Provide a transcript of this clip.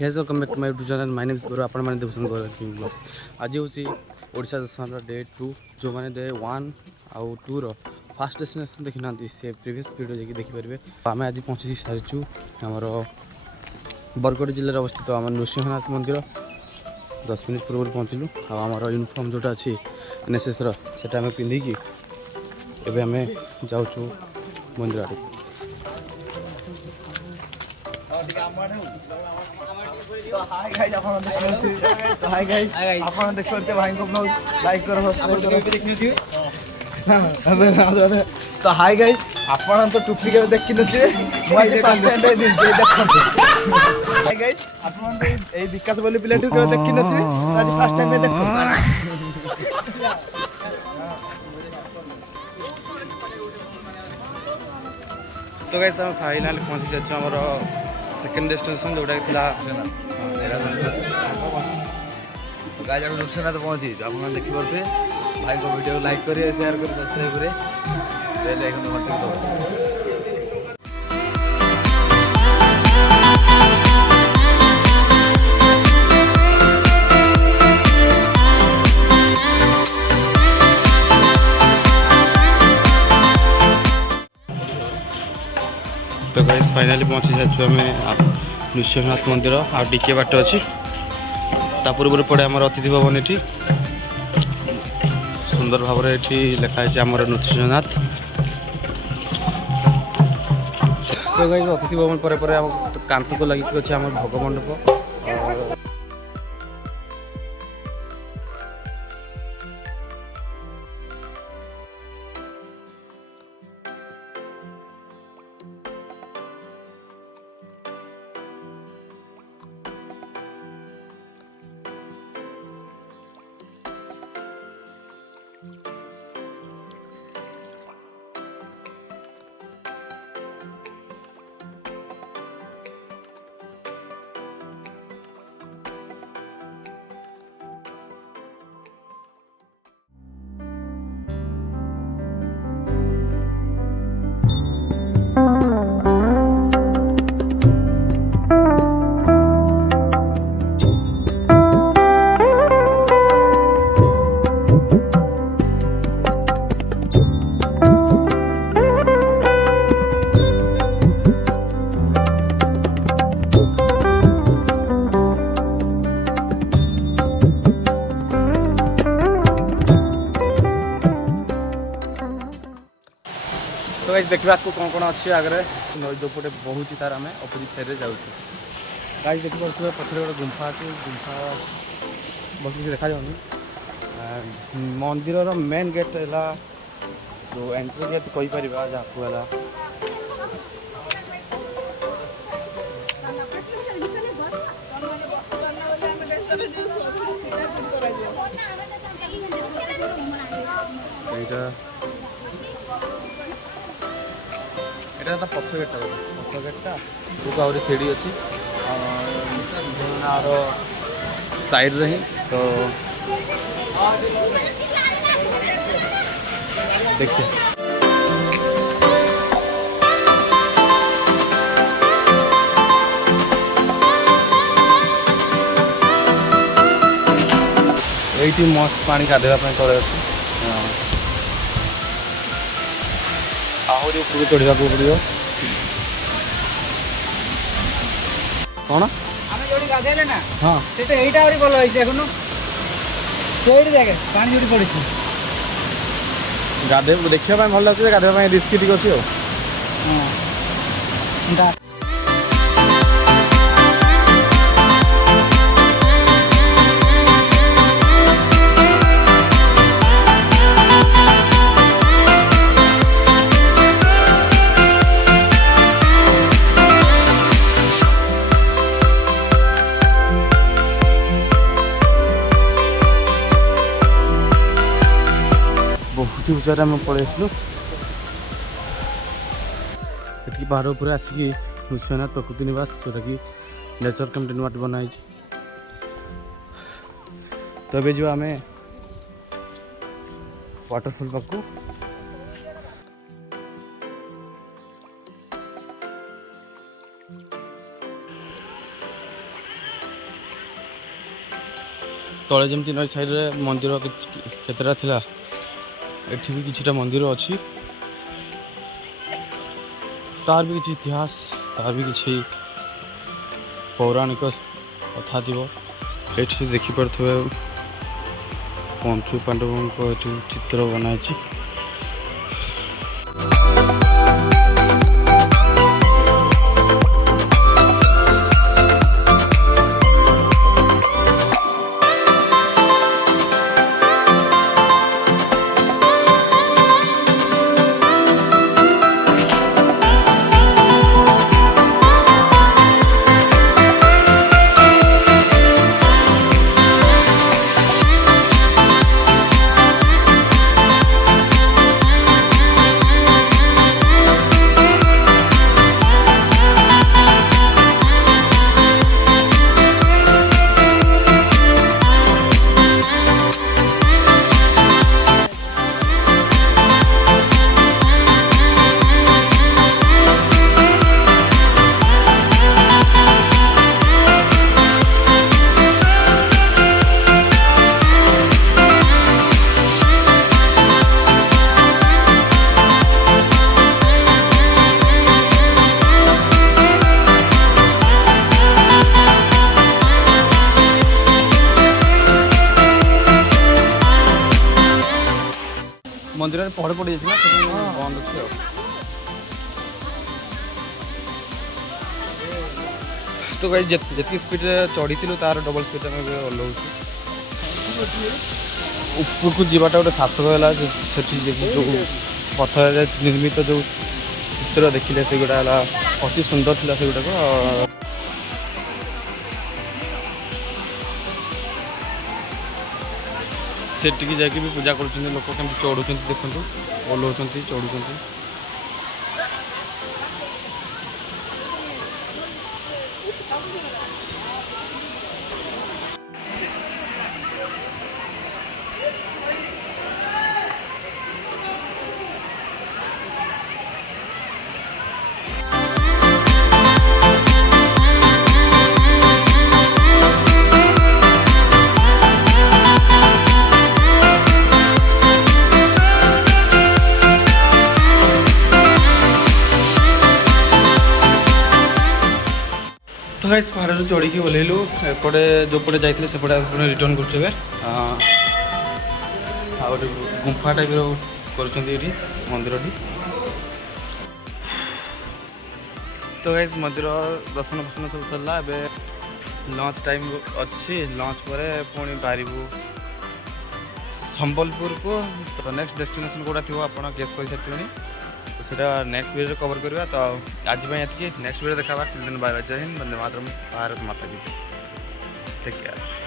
Hedge welcome back to my YouTube channel. My name is Guru. आपण माने देखुछन गुरु king blogs. आज होची ओडिशा दर्शन डे 2 जो माने डे 1 आउ 2 रो फास्ट डेस्टिनेशन देखि नांती से प्रीवियस वीडियो जेकी देखि परबे। आमे आज पहुंची सारिचु हमर बरगड़ जिल्ला रे अवस्थित हमर नृसिंहनाथ मंदिर 10 मिनिट पूर्व पहुंचलु। आ हमर यूनिफॉर्म जोटा अछि एनएसएस रो सेटा हमें पिंधी की एबे हमें जाउछु मंदिर आडे। तो हाय गाइस आपण देखते भाई को ब्लॉग लाइक करो सब्सक्राइब करो। तो हाय गाइस आपण तो टुप्पी के देख नथिबे मु आज फर्स्ट टाइम दे देखते। हाय गाइस आपण तो ए विकास बोली पिलाटू के देख नथिबे आज फर्स्ट टाइम देखते। तो गाइस हम फाइनल पहुंची जाछु हमर सेकंड डेस्टिनेशन जोटा थिला गाइस हम नृसिंहनाथ पहुंची आपण देखि परते भाई को वीडियो लाइक करिए शेयर करिए सब्सक्राइब करिए बेल आइकन दबाइए। तो गाइस फाइनली पहुंची जाछु हमें नृसिंहनाथ मंदिर आ डीके बाट अछि ता पूर्व पड़े आम अतिथि भवन ये सुंदर भाव लिखाई आम नृसिंहनाथ। तो गाइस अतिथि भवन पर कांत को लगी अच्छे आम भोग मंडप। तो गाइस देखा कौन कौन अच्छे आगे नई जो पटे बहुत तार आम अपोजिट साइड में जाऊँ। गाइस देखी पारे पछे गोटे गुंफा अच्छे गुंफा बहुत किसी देखा जाऊनी। मंदिर मेन गेट है जो एंट्री गेट कहीपर जहाँ है यहाँ पक्ष गेटा पक्ष गेटा बुक आहरी सीढ़ी अच्छी आर साइड रे ही तो देखते ये मस्त पानी गाधेवाई तले अच्छी आहरी ऊपर चढ़ा पड़ो कौन हाँ गाधे देखा भल लगे गाधेवा रिस्क टी अच्छी। बहुत ऊँचारे आम पलि आसलु ये पहाड़ उपर आसिक नृसिंहनाथ प्रकृति निवास जोटा कि नेचर कैंप नुआ बनाई। तो ये जो आम वाटरफॉल पाक तले जमी नई साइड रे मंदिर केतटा थिला एठी भी किछिटा मंदिर अच्छी तार भी किसी इतिहास तार भी किसी पौराणिक कथा थी ये देखिपे पंचु पांडवों चित्र बनाई। मंदिर में पहड़ पड़ जाए बंद अच्छे तो कहीं जी स्पीड चढ़ी तार डबल स्पीड ओह्लू उपरको जावाटा गोटे सार्थक है जो पथर निर्मित जो चित्र देखिले से गुड़ा अति सुंदर था से गुड़ाक सेठी जाकि भी पूजा कर लोक कमी चढ़ुं देखु ओह्लौ चढ़ुं। तो गाइस पहाड़ चढ़ी की ओह्लैलु एपटे जो पटे जाइए सेपटे रिटर्न कर गुंफा टाइप कर मंदिर टी। तो गाइस मंदिर दर्शन फर्शन सब सरला लंच टाइम अच्छी लंच पर पुणी बाहरबू संबलपुर को। तो नेक्स्ट डेस्टिनेशन कौटा थी आप गेस कर सकते तो सीटा नेक्स्ट वीडियो कवर करवा। तो आज ये नेक्स्ट वीडियो देखा बाय बाय। जय हिंद, वंदे मातरम, भारत माता की जय। Take care.